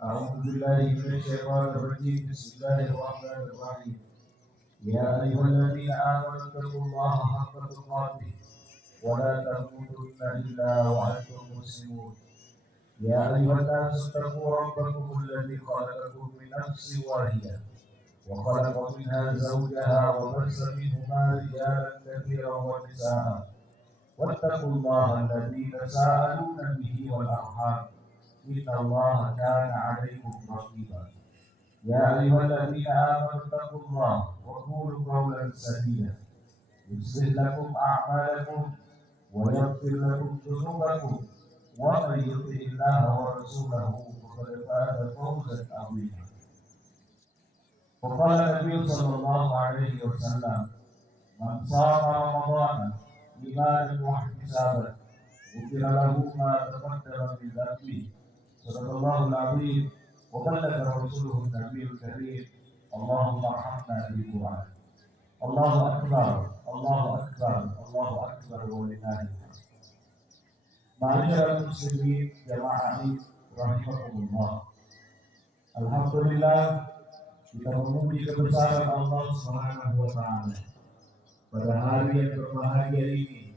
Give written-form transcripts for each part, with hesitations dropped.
أعوذ بالله من الشيطان الرجيم. بسم الله الرحمن الرحيم. يا أيها الذين آمنوا اتقوا الله حق تقاته ولا تموتن إلا وأنتم مسلمون. يا أيها الناس اتقوا ربكم الذي خلقكم من نفس واحدة وخلق منها زوجها وبث منهما رجالا كثيرا ونساء واتقوا الله الذي تساءلون به والأرحام إن الله كان عليكم رقيبا. يا أيها الذين آمنوا اتقوا الله وقولوا قولا سديدا يصلح لكم أعمالكم ويغفر لكم ذنوبكم ومن يطع الله ورسوله فقد فاز فوزا عظيما. وقال النبي صلى الله عليه وسلم: من صام رمضان إيمانا واحتسابا غفر له ما تقدم من ذنبه. صدق الله العظيم وبلغ رسوله النبي الكريم. اللهم ارحمنا بالقرآن. الله أكبر الله أكبر الله أكبر ولله الحمد. Ma'asyiral muslimin jamaah rahimakumullah. Alhamdulillah, kita memuji kebesaran Allah Subhanahu wa taala. Pada hari yang berbahagia ini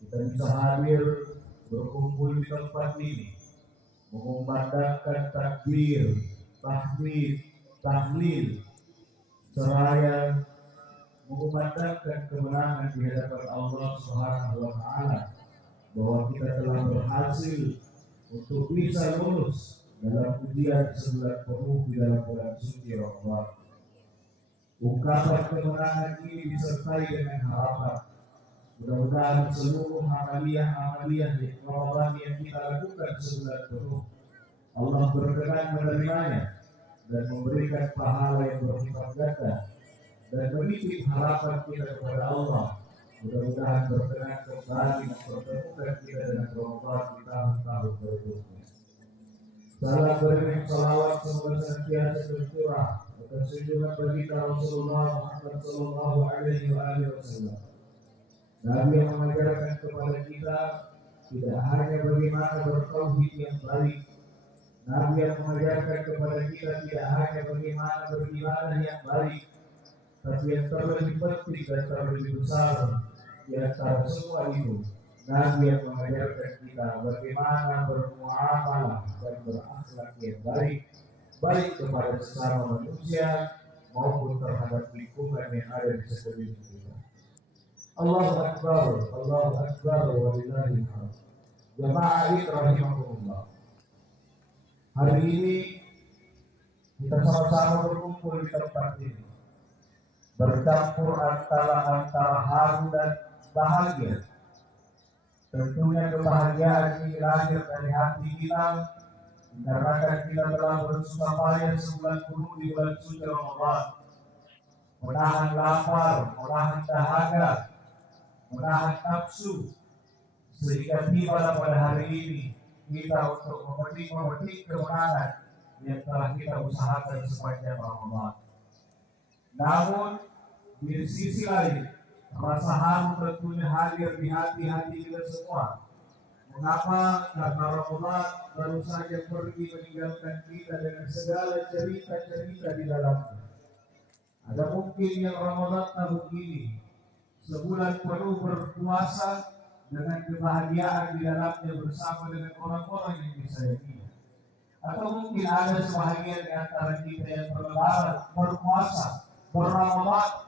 kita bisa hadir berkumpul di tempat ini, mengumandangkan takbir, tahmid, tahlil, seraya mengumandangkan kemenangan di hadapan Allah Subhanahu wa taala bahwa kita telah berhasil untuk bisa lulus dalam ujian sebulan penuh di dalam bulan suci Ramadan. Ungkapan kemenangan ini disertai dengan harapan mudah-mudahan seluruh amaliyah di Ramadan yang kita lakukan sebulan penuh Allah berkenan menerimanya dan memberikan pahala yang bersifat ganda dan menitip harapan kita kepada Allah. Mudah-mudahan berkenan kembali mempertemukan kita dengan Ramadan di tahun-tahun berikutnya. Salam beriring salawat semoga senantiasa tercurah atas junjungan baginda Rasulullah Muhammad Sallallahu Alaihi Wasallam. Nabi yang mengajarkan kepada kita tidak hanya bagaimana bertauhid yang baik. Nabi yang mengajarkan kepada kita tidak hanya bagaimana beribadah yang baik, tapi yang terlebih penting dan terlebih besar di antara semua itu, Nabi yang mengajarkan kita bagaimana bermuamalah dan berakhlak yang baik, baik kepada sesama manusia maupun terhadap lingkungan yang ada di sekeliling kita. Allahu Akbar, Allahu Akbar, walillahil hamd. Jamaah rahimakumullah. Hari ini kita sama-sama berkumpul di tempat ini, bercampur antara haru dan bahagia. Tentunya kebahagiaan ini lahir dari hati kita dikarenakan kita telah bersusah payah sebulan penuh di bulan suci Ramadan, menahan lapar, menahan dahaga, menahan nafsu, sehingga tiba pada hari ini kita untuk memetik kemenangan yang telah kita usahakan sepanjang Ramadan. Namun di sisi lain, rasa haru tentunya hadir di hati-hati kita semua. Mengapa? Karena Ramadan baru saja pergi meninggalkan kita dengan segala cerita-cerita di dalamnya. Ada mungkin yang Ramadan tahun ini sebulan penuh berpuasa dengan kebahagiaan di dalamnya bersama dengan orang-orang yang disayanginya. Atau mungkin ada sebahagian di antara kita yang berlebaran, berpuasa, berRamadan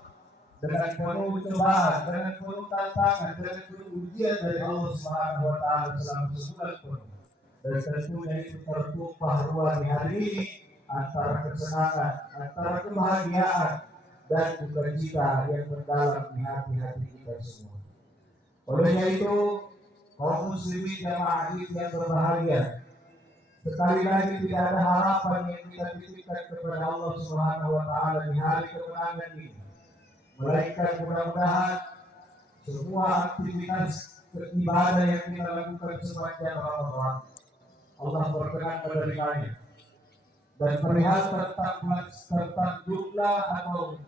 dengan penuh cobaan, dengan penuh tantangan, dengan penuh ujian dari Allah Subhanahu wa taala selama sebulan penuh. Dan tentunya itu tertumpah ruah di hari ini antara kesenangan, antara kebahagiaan dan sukacita yang mendalam di hati-hati kita semua. Olehnya itu, kaum muslimin jamaah yang berbahagia, sekali lagi tidak ada harapan yang kita titipkan kepada Allah Subhanahu wa taala di hari kemenangan ini, melainkan mudah-mudahan semua aktivitas ibadah yang kita lakukan sepanjang Ramadan Allah berkenan menerimanya. Dan perihal tentang jumlah atau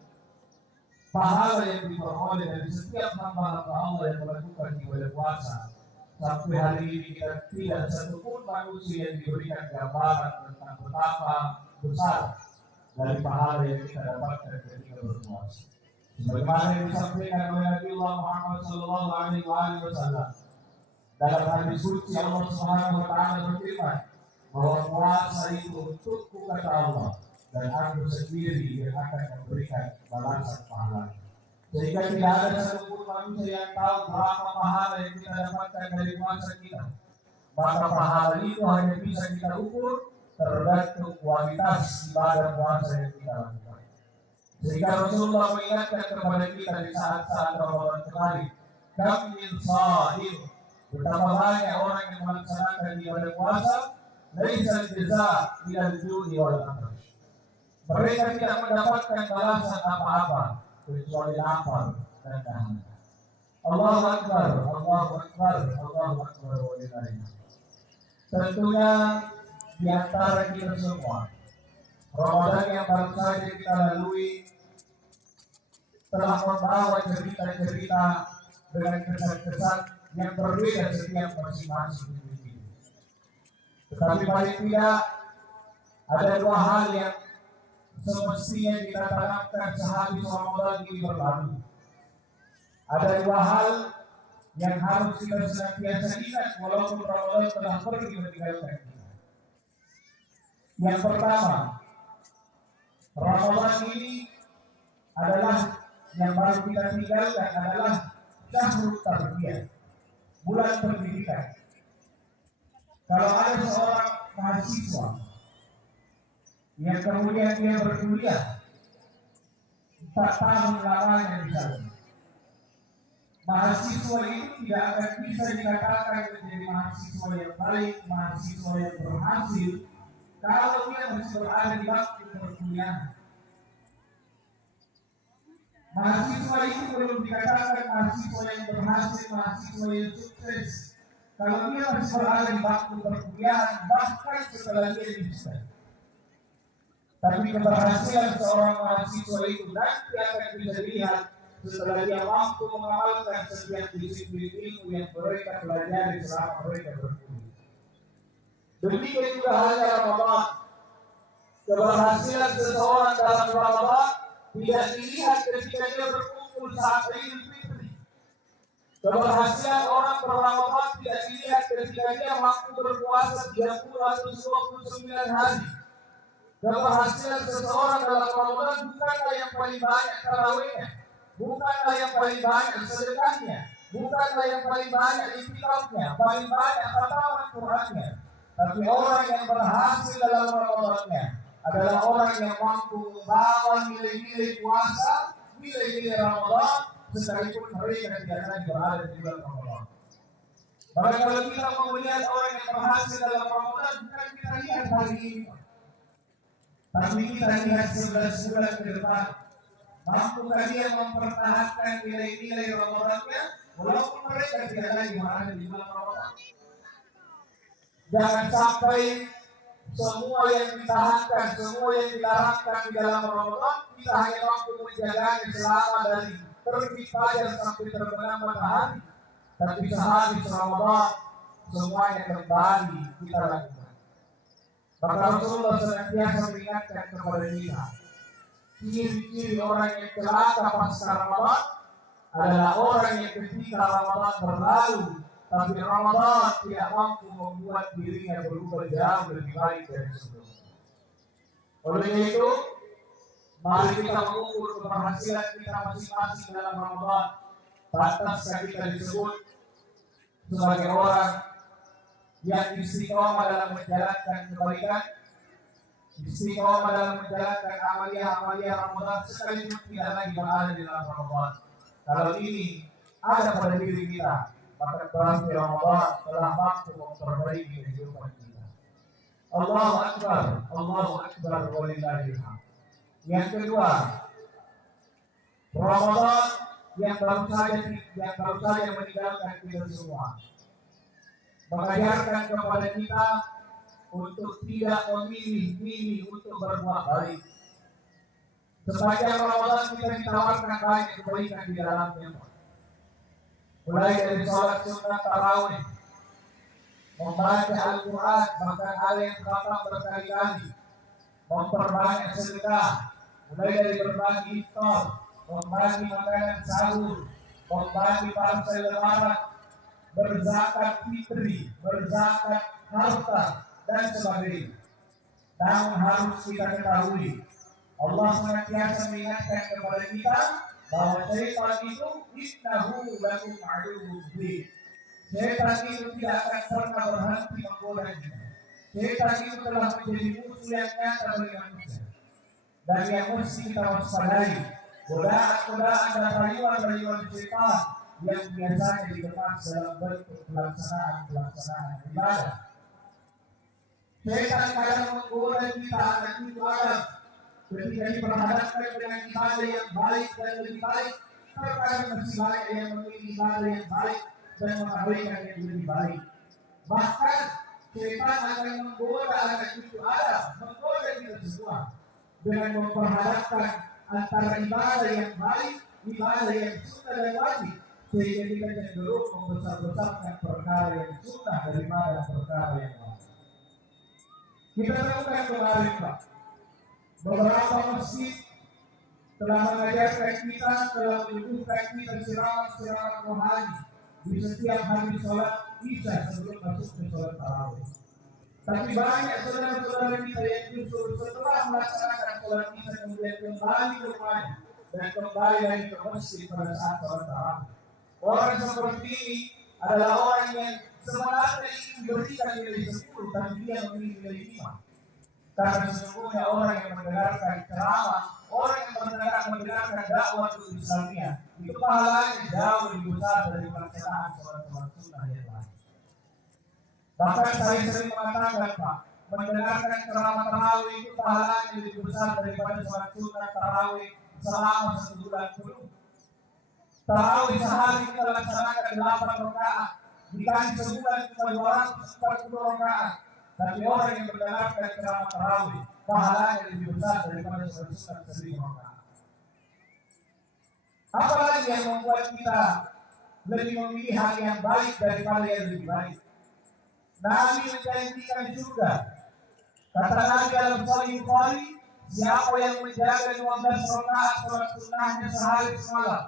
pahala yang diperoleh dari setiap hamba-hamba Allah yang melakukan ibadah puasa, sampai hari ini kita tidak satupun manusia yang diberikan gambaran tentang betapa besar dari pahala yang kita dapatkan ketika berpuasa. Sebagaimana yang disampaikan oleh Nabi Muhammad SAW dalam hadis suci, Allah Subhanahu wa taala berfirman bahwa puasa itu untukku, kata Allah, dan aku sendiri yang akan memberikan balasan pahala. Sehingga tidak ada satupun manusia yang tahu berapa pahala yang kita dapatkan dari puasa kita. Maka pahala itu hanya bisa kita ukur tergantung kualitas ibadah puasa yang kita lakukan. Sehingga Rasulullah mengingatkan kepada kita di saat-saat Ramadan kemarin, kam min sha'im, betapa banyak orang yang melaksanakan ibadah puasa, laisa jaza minal ju'i wal atash. Mereka tidak mendapatkan balasan apa-apa kecuali lapar dan dahaga. Allahu Akbar, Allahu Akbar, Allahu Akbar walillahil hamd. Tentunya di antara kita semua, Ramadan yang baru saja kita lalui telah membawa cerita-cerita dengan kesan-kesan yang berbeda setiap masing-masing individu. Tetapi paling tidak ada dua hal yang semestinya kita tanamkan sehabis Ramadan ini berlalu. Ada dua hal yang harus kita senantiasa ingat walaupun Ramadan telah pergi meninggalkan kita. Yang pertama, Ramadan ini adalah yang baru kita tinggalkan adalah syahrul tarbiyah, bulan pendidikan. Kalau ada seorang mahasiswa yang kemudian dia berkuliah 4 tahun lamanya di sana, mahasiswa itu tidak akan bisa dikatakan menjadi mahasiswa yang baik, mahasiswa yang berhasil kalau dia masih berada di waktu perkuliahan. Mahasiswa itu belum dikatakan mahasiswa yang berhasil, mahasiswa yang sukses kalau dia masih berada di waktu perkuliahan, bahkan setelah dia lulus. Tapi keberhasilan seorang mahasiswa itu nanti akan bisa dilihat setelah dia mampu mengamalkan setiap disiplin ilmu yang mereka pelajari selama mereka berkuliah. Demikian juga halnya Ramadan. Keberhasilan seseorang dalam Ramadan tidak dilihat ketika dia berkumpul saat Idul Fitri. Keberhasilan orang berRamadan tidak dilihat ketika dia mampu berpuasa 30 atau 29 hari. Keberhasilan seseorang dalam Ramadan bukanlah yang paling banyak tarawihnya, bukanlah yang paling banyak sedekahnya, bukanlah yang paling banyak iktikafnya, paling banyak khatam Qur'annya. Tapi orang yang berhasil dalam Ramadannya adalah orang yang mampu membawa nilai-nilai puasa, nilai-nilai Ramadan, sekalipun mereka tidak lagi berada di bulan Ramadan. Maka kalau kita mau melihat orang yang berhasil dalam Ramadan, bukan kita lihat hari ini, tapi kita lihat 11 bulan ke depan. Mampukah dia mempertahankan nilai-nilai Ramadannya, walaupun mereka tidak lagi berada di bulan Ramadan. Jangan sampai semua yang ditahankan, semua yang dilarangkan di dalam Ramadan, kita hanya mampu menjaganya selama dari terbit fajar sampai terbenam matahari. Tapi sehabis Ramadan, semuanya kembali kita lakukan. Maka Rasulullah senantiasa mengingatkan kepada kita, ciri-ciri orang yang celaka pasca Ramadan adalah orang yang ketika Ramadan berlalu, tapi Ramadan tidak mampu membuat dirinya berubah jauh lebih baik dari sebelumnya. Oleh itu, mari kita mengukur keberhasilan kita masing-masing dalam Ramadan. Pantaskah kita disebut sebagai orang yang istiqomah dalam menjalankan kebaikan, istiqomah dalam menjalankan amalia-amalia Ramadan sekalipun tidak lagi berada di dalam Ramadan. Kalau ini ada pada diri kita, maka berarti Ramadan telah mampu memperbaiki kehidupan kita. Allahu Akbar walillahil hamd. Yang kedua, Ramadan yang baru saja meninggalkan kita semua mengajarkan kepada kita untuk tidak memilih-milih untuk berbuat baik. Sepanjang Ramadan kita ditawarkan banyak kebaikan di dalamnya. Mulai dari sholat sunat tarawih, membaca Al-Quran, bahkan ada yang khatam berkali-kali, memperbanyak sedekah, mulai dari berbagi iftar, membagi makanan sahur, membagi parsel lebaran, berzakat fitri, berzakat harta, dan sebagainya. Namun harus kita ketahui, Allah senantiasa mengingatkan kepada kita bahwa syaitan itu innahu lakum aduwwun mubin. Syaitan itu tidak akan pernah berhenti menggoda kita. Syaitan itu telah menjadi musuh yang nyata bagi manusia. Dan yang mesti kita waspadai, godaan-godaan dan rayuan-rayuan syaitan yang biasanya dikemas dalam bentuk pelaksanaan ibadah. Syaitan kadang menggoda kita anak itu Adam ketika diperhadapkan dengan ibadah yang baik dan lebih baik, terkadang masih banyak yang memilih ibadah yang baik dan mengabaikan yang lebih baik. Bahkan syaitan akan menggoda anak itu Adam, menggoda kita semua dengan memperhadapkan antara ibadah yang baik, ibadah yang sunnah dan wajib, sehingga kita cenderung membesar-besarkan perkara yang sunnah daripada perkara yang wajib. Kita temukan kemarin Pak, beberapa masjid telah mengajarkan kita, telah menyuguhkan kita siraman-siraman rohani di setiap hari sholat Isya sebelum masuk ke sholat tarawih. Tapi banyak saudara-saudara kita yang justru setelah melaksanakan sholat Isya kemudian kembali ke rumahnya dan kembali lagi ke masjid pada saat sholat tarawih. Orang seperti ini adalah orang yang sebenarnya ingin berikan nilai 10, tapi dia memilih nilai 5. Karena sesungguhnya orang yang mendengarkan ceramah, orang yang mendengarkan dakwah Islamiyah, itu pahalanya jauh lebih besar dari pelaksanaan sholat-sholat sunnah yang lain. Bahkan saya sering mengatakan Pak, mendengarkan ceramah tarawih itu pahalanya lebih besar daripada sholat sunnah tarawih selama 1 bulan penuh. Tarawih sehari kita laksanakan 8 rakaat, dikali sebulan cuma 240 rakaat. Tapi orang yang mendengarkan ceramah tarawih pahalanya lebih besar daripada sholat sunnah 1000 rakaat. Apalagi yang membuat kita lebih memilih hal yang baik daripada yang lebih baik? Nabi menjanjikan surga. Kata Nabi dalam Sahih Bukhari, siapa yang menjaga 12 rakaat sholat sunnahnya sehari semalam,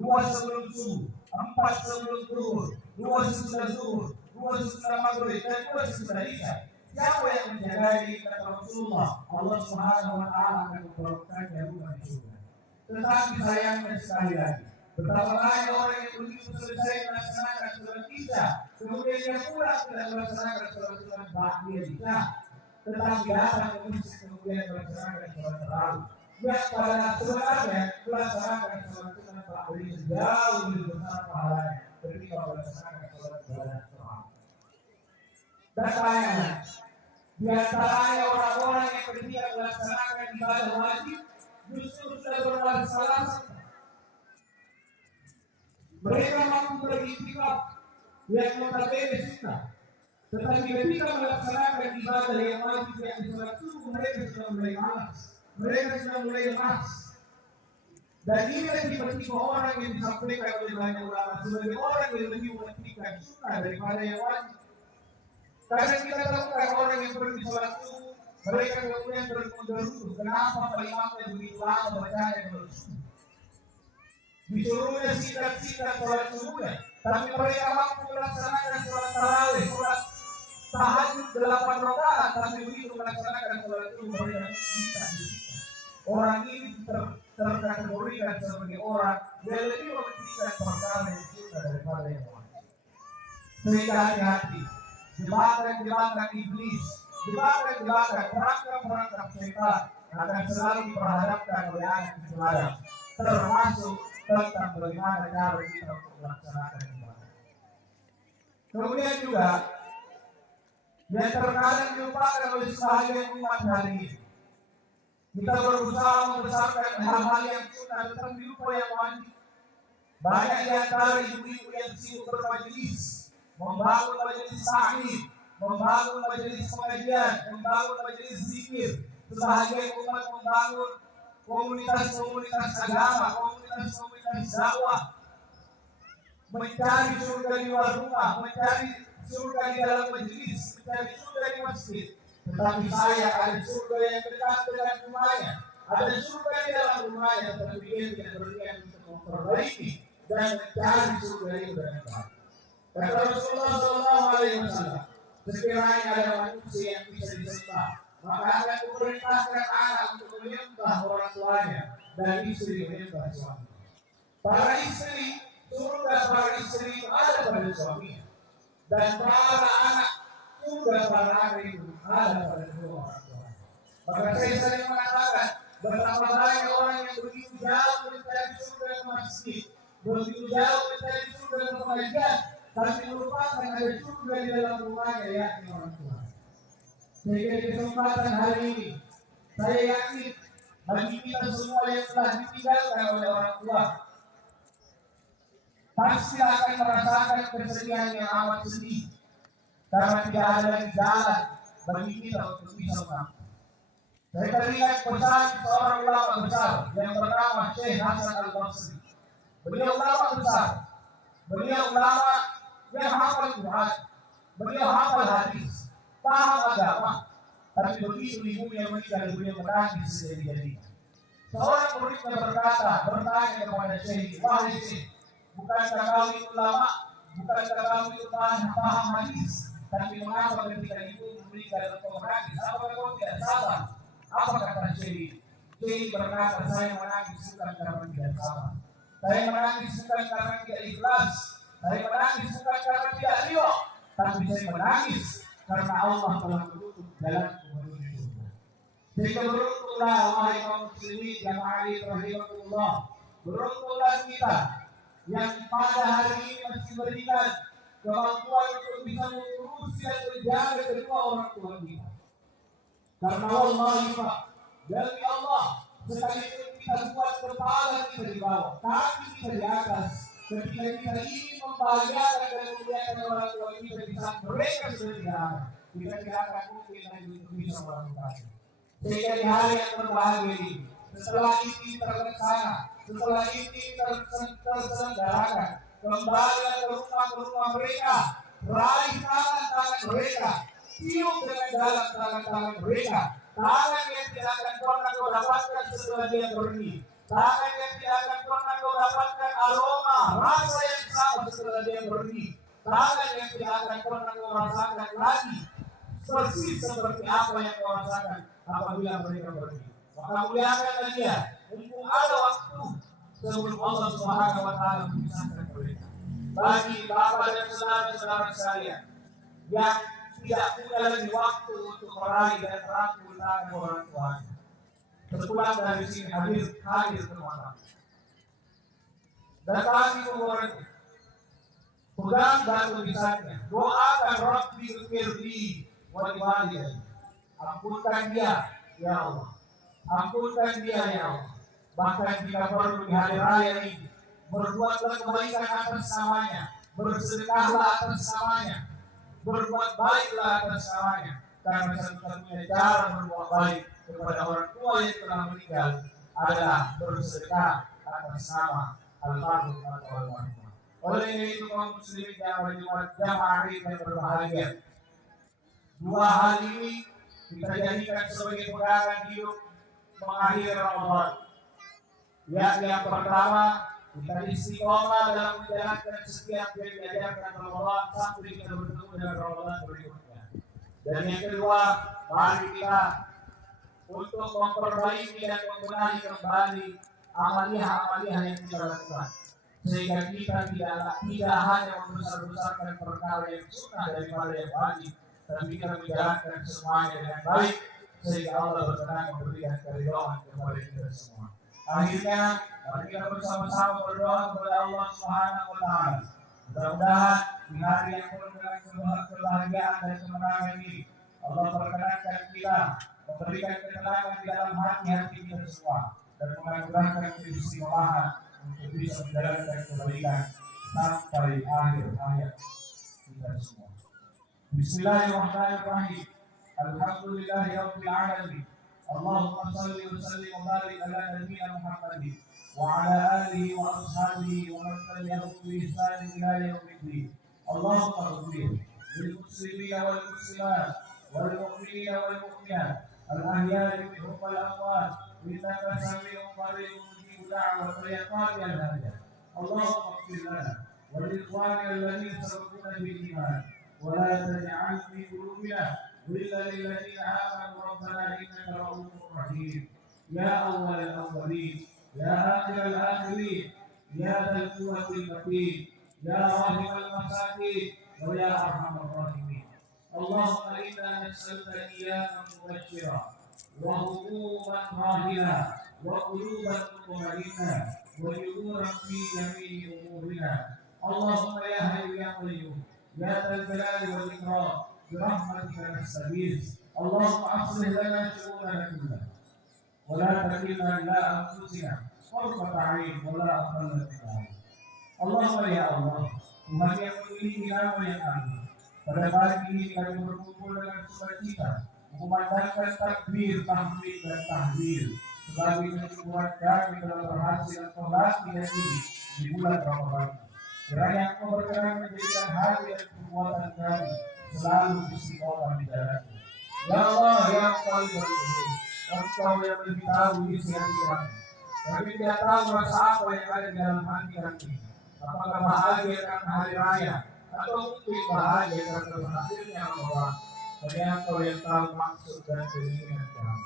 2 sebelum subuh, 4 sebelum zuhur, 2 sesudah zuhur, 2 sesudah maghrib, dan 2 sesudah isya. Siapa yang menjaga ini, kata Rasulullah, Allah Subhanahu wa Ta'ala akan memperolehkannya rumah di surga. Tetapi sayangnya sekali lagi, betapa banyak orang yang begitu selesai melaksanakan sholat Isya, kemudian dia pulang tidak melaksanakan sholat sunnah ba'diyah Isya, tetapi datang ke masjid kemudian melaksanakan sholat tarawih. Yang pada sebenarnya melaksanakan sholat sunnah ba'diyah jauh lebih besar pahalanya ketika melaksanakan sholat tarawih. Dan sayangnya, di antaranya orang-orang yang ketika melaksanakan ibadah wajib justru sudah bermasalah. Mereka mampu beriktikaf yang notabene sunnah, tetapi ketika melaksanakan ibadah yang wajib yang sholat subuh mereka sudah mulai malas, mereka sudah mulai lemas. Dan inilah tipe-tipe orang yang disampaikan oleh banyak ulama sebagai orang yang lebih mementingkan sunnah daripada yang wajib. Karena kita temukan orang yang pergi sholat subuh, mereka kemudian bermundur-mundur. Kenapa Pak Imamnya begitu lama bacanya sholat subuh? Disuruhnya sikat-sikat sholat subuhnya, tapi mereka mampu melaksanakan sholat tarawih, sholat tahajud 8 rakaat, tapi begitu melaksanakan sholat subuh mereka sikat-sikat. Orang ini terkategorikan sebagai orang yang lebih mementingkan perkara yang sunnah daripada yang wajib. Sehingga hati-hati. Jebakan-jebakan iblis, jebakan-jebakan perangkap-perangkap syaitan akan selalu diperhadapkan oleh anak cucu Adam, termasuk tentang bagaimana cara kita untuk melaksanakan ibadah. Kemudian juga yang terkadang dilupakan oleh sebagian umat hari ini, kita berusaha membesarkan hal-hal yang sunnah tetapi lupa yang wajib. Banyak di antara ibu-ibu yang sibuk bermajelis, membangun majelis ta'lim, membangun majelis pengajian, membangun majelis zikir. Sebahagian umat membangun komunitas-komunitas agama, komunitas-komunitas dakwah, mencari surga di luar rumah, mencari surga di dalam majelis, mencari surga di masjid. Tetapi saya ada surga yang dekat dengan rumahnya, ada surga di dalam rumahnya, tetapi dia tidak berniat untuk memperbaiki dan mencari surga itu dengan baik. Kata Rasulullah SAW, sekiranya ada manusia yang bisa disembah, maka akan memerintahkan anak untuk menyembah orang tuanya dan istri menyembah suami. Para istri, surga para istri itu ada pada suaminya, dan para anak, surga para anak itu ada pada kedua orang tua. Maka saya sering mengatakan, betapa banyak orang yang begitu jauh mencari surga ke masjid, begitu jauh mencari surga ke pengajian, tapi melupakan ada surga di dalam rumahnya, yakni orang tua. Sehingga di kesempatan hari ini, saya yakin bagi kita semua yang telah ditinggalkan oleh orang tua, pasti akan merasakan kesedihan yang amat sedih, karena tidak ada lagi jalan bagi kita untuk bisa mengaku. Saya teringat pesan seorang ulama besar yang bernama Syekh Hasan Al-Basri. Beliau ulama besar, beliau ulama yang hafal Quran, beliau hafal hadis, paham agama, tapi begitu ibunya meninggal, beliau menangis sejadi-jadinya. Seorang muridnya bertanya kepada Syekh, wahai Syekh, bukankah kau itu ulama, bukankah kau itu paham hadis, tapi mengapa ketika ibu meninggal kau menangis? Apakah kau tidak sabar? Apa kata Syekh? Syekh berkata, saya menangis bukan karena tidak sabar, saya menangis bukan karena tidak ikhlas, saya menangis bukan karena tidak ridho, tapi saya menangis karena Allah telah menutup jalanku menuju surga. Sehingga beruntunglah wahai kaum muslimin yang rahimahullah, beruntunglah kita yang pada hari ini masih berikan kemampuan untuk bisa mengurusi dan menjaga kedua orang tua kita. Karena wallahi Pak, demi Allah, sekalipun kita buat kepala kita di bawah, kaki kita di atas, ketika kita ingin membahagiakan dan memuliakan orang tua kita di saat mereka sudah tidak ada, kita tidak akan mungkin lagi untuk bisa melakukannya. Sehingga di hari yang berbahagia ini, setelah ini terlaksana, setelah ini terselenggarakan, kembali ke rumah mereka, raih tangan-tangan mereka, cium dengan dalam tangan-tangan mereka, tangan yang tidak akan pernah kau dapatkan setelah dia pergi, tangan yang tidak akan pernah kau dapatkan aroma rasa yang sama setelah dia pergi, tangan yang tidak akan pernah kau rasakan lagi persis seperti apa yang kau rasakan apabila mereka pergi. Maka muliakanlah dia, mumpung ada waktu sebelum Allah Subhanahu wa Ta'ala memisahkan mereka. Bagi bapak dan saudara-saudara sekalian yang tidak punya lagi waktu untuk meraih dan merangkul tangan orang tuanya, terpulang dari sini hadir ke rumah. Datangi kuburan, pegang batu lisannya, doakan Rabbi firli wa liwalidayya, ampunkan dia ya Allah, ampunkan dia ya Allah. Bahkan jika perlu di hari raya ini, berbuatlah kebaikan atas namanya, bersedekahlah atas namanya, berbuat baiklah atas namanya, karena satu-satunya cara berbuat baik kepada orang tua yang telah meninggal adalah bersedekah atas nama almarhum atau almarhumah. Oleh itu kaum muslimin yang jamaah yang berbahagia, dua hal ini kita jadikan sebagai pegangan hidup mengakhiri Ramadan. Yang pertama, kita istiqomah dalam menjalankan setiap yang diajarkan Ramadan sampai kita bertemu dengan Ramadan berikutnya. Dan yang kedua, mari kita untuk memperbaiki dan membenahi kembali amaliyah-amaliyah yang kita lakukan, sehingga kita tidak hanya membesar-besarkan perkara yang sunnah daripada yang wajib, tapi kita menjalankan semuanya dengan baik, sehingga Allah berkenan memberikan keridhaan kepada kita semua. Akhirnya, mari kita bersama-sama berdoa kepada Allah Subhanahu wa Ta'ala. Mudah-mudahan di hari yang penuh dengan kebahagiaan dan kemenangan ini, Allah perkenankan kita memberikan ketenangan di dalam hati kita semua, dan menganugerahkan keistimewahan untuk bisa menjalankan kebaikan sampai akhir hayat kita semua. Bismillahirrahmanirrahim. Alhamdulillahirabbil alamin. Allahumma salli wa sallim wa barik ala nabiyyina Muhammadin wa ala alihi wa ashabihi wa man tabi'ahum bi ihsan ila yaumil din. Allahumma ighfir للمسلمين والمسلمات والمؤمنين والمؤمنات الأحياء منهم والأموات إنك سميع قريب مجيب دعوة يا قاضي الهدى. اللهم اغفر لنا ولإخواننا الذين سبقونا بالإيمان ولا تجعل في قلوبنا غلا للذين آمنوا ربنا إنك رؤوف رحيم. يا أول الأولين يا آخر الآخرين يا ذا القوة المتين يا راحم المساكين ويا أرحم الراحمين. اللهم إنا نسألك إياما مبشرا وهموما راهنا وقلوبا مطمئنة ونورا في جميع أمورنا. اللهم يا حي يا قيوم يا ذا الجلال والإكرام برحمتك نستغيث. اللهم أصلح لنا شؤوننا كلها ولا تكلنا إلى أنفسنا طرفة عين ولا أقل من ذلك. Allahumma ya Allah, Tuhan yang memiliki nama yang agung. Pada pagi ini kami berkumpul dengan sukacita, mengumandangkan takbir, tahmid dan tahlil sebagai kesyukuran kami telah berhasil sholat tidak ini di bulan Ramadan. Kiranya Engkau berkenan menjadikan hati dan perbuatan kami selalu istiqomah di jalanmu. Ya Allah, ya Qayyum, Engkau yang lebih tahu isi hati kami. Kami tidak tahu rasa apa yang ada di dalam hati kami. Apakah bahagia karena hari raya atau mungkin bahagia karena berhasilnya Ramadan? Hanya Engkau yang tahu maksud dan keinginan kami.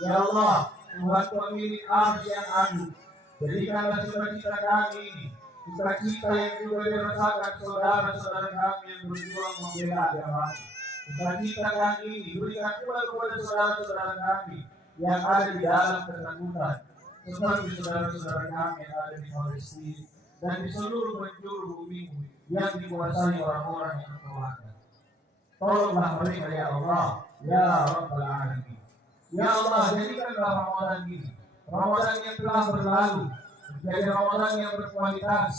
Ya Allah, Tuhan pemilik arsy yang agung, jadikanlah sukacita kami ini sukacita yang juga dirasakan saudara-saudara kami yang berjuang membela agama. Sukacita kami ini berikan pula kepada saudara-saudara kami yang ada di dalam ketakutan, seperti saudara-saudara kami yang ada di Palestina dan di seluruh penjuru bumi yang dikuasai orang-orang yang terlantar. Tolonglah mereka ya Allah, ya Rabbal Alamin. Ya Allah, jadikanlah Ramadan ini Ramadan yang telah berlalu menjadi Ramadan yang berkualitas,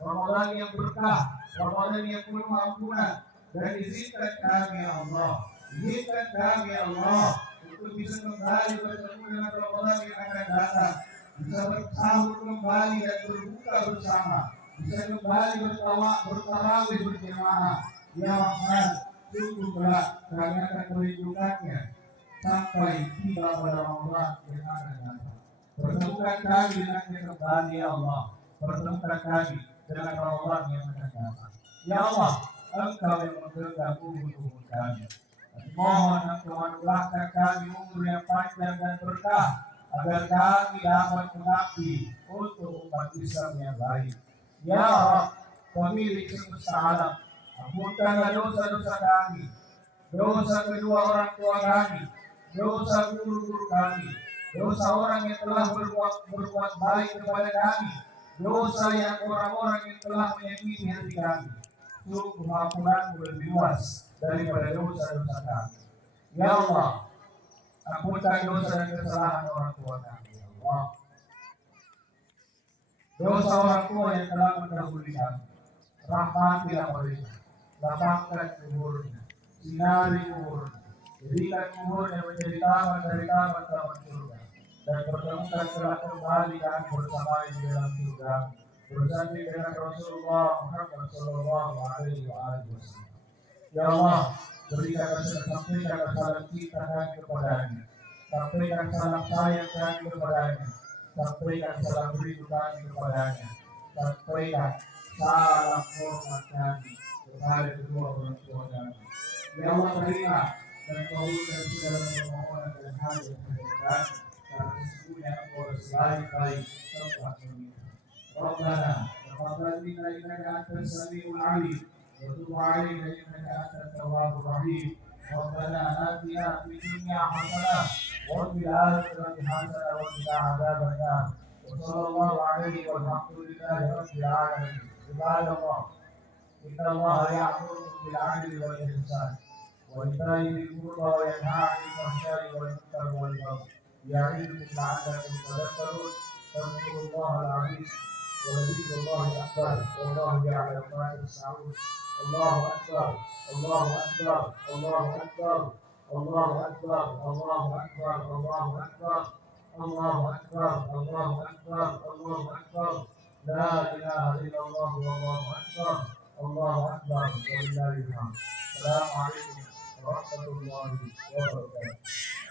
Ramadan yang berkah, Ramadan yang penuh ampunan. Dan izinkan kami ya Allah, izinkan kami ya Allah untuk bisa kembali bertemu dengan Ramadan yang akan datang, bisa bersahur kembali dan berbuka bersama, bisa kembali bertarawih berjamaah. Ya Rahman, sungguhlah kami akan merindukannya sampai tiba pada Ramadan yang akan datang. Pertemukan kami dengannya kembali ya Allah, pertemukan kami dengan Ramadan yang akan datang. Ya Allah, Engkau yang menggenggam umur kami. Mohon Engkau anugerahkan kami umur yang panjang dan berkah, agar kami dapat mengabdi untuk umat Islam yang baik. Ya Rabb, pemilik semesta alam, ampunkanlah dosa-dosa kami, dosa kedua orang tua kami, dosa guru-guru kami, dosa orang yang telah berbuat baik kepada kami, dosa yang orang-orang yang telah menyakiti hati kami. Sungguh ampunanmu lebih luas daripada dosa-dosa kami. Ya Allah, ampunkan dosa dan kesalahan orang tua kami. Ya Allah, dosa orang tua yang telah mendahului kami, rahmatilah mereka, lapangkan kuburnya, sinari kuburnya, jadikan kuburnya menjadi taman dari taman-taman surga, dan pertemukan telah kembali kami bersama di dalam surga bersanding dengan Rasulullah Muhammad Sallallahu Alaihi Wasallam. Ya Allah, berikan sampaikan salam kita kami kepadanya, sampaikan salam sayang kami kepadanya, sampaikan salam rindu kami kepadanya, sampaikan salam hormat kami kepada kedua orang tua kami. Ya Allah, terima dan kabulkan segala permohonan dan hajat kami, karena sesungguhnya Engkau sebaik-baik tempat meminta. ربنا تقبل منا انك انت السميع العليم وتب علينا انك انت التواب الرحيم. ربنا اتنا في الدنيا حسنه وفي الاخره حسنه وقنا عذاب النار. وصلى الله عليه والحمد لله رب العالمين. عباد الله، ان الله يامركم بالعدل والاحسان وايتاء ذي القربى وينهى عن الفحشاء والمنكر والبغي يعظكم لعلكم تذكرون. فاذكروا الله العظيم ولذكر الله أكبر والله يعلم ما تصنعون. الله أكبر الله أكبر الله أكبر الله أكبر الله أكبر الله أكبر الله أكبر الله أكبر الله أكبر. لا إله إلا الله والله أكبر Allahu Akbar, walillahil hamd. Assalamualaikum warahmatullahi wabarakatuh.